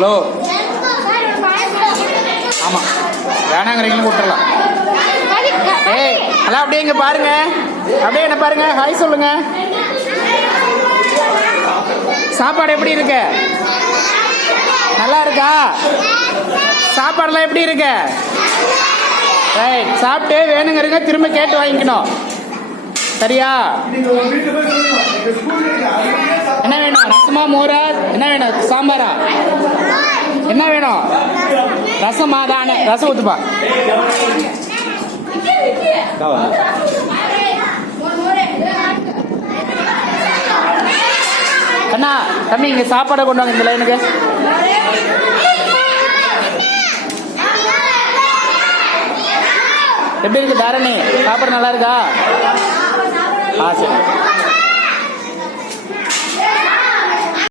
Hello, ஆமாம் வேணாங்கிறீங்களும் விட்டுறலாம். ஏய் ஹலோ, அப்படியே இங்கே பாருங்க, அப்படியே என்ன பாருங்க, ஹாய் சொல்லுங்க. சாப்பாடு எப்படி இருக்கு? நல்லா இருக்கா? சாப்பாடுலாம் எப்படி இருக்கு? ரைட், சாப்பிட்டு வேணுங்கிறீங்க திரும்ப கேட்டு வாங்கிக்கணும், சரியா? என்ன வேணும்? ரசமா, மோரா, என்ன வேணும்? சாம்பாரா, என்ன வேணும்? ரசமா தானே, ரசம் ஊத்துப்பா. அண்ணா தம்பி இங்க சாப்பாடை கொண்டு வாங்க இந்த லைனுக்கு. எப்படி இருக்கு தாரணி? சாப்பாடு நல்லா இருக்கா? சரி.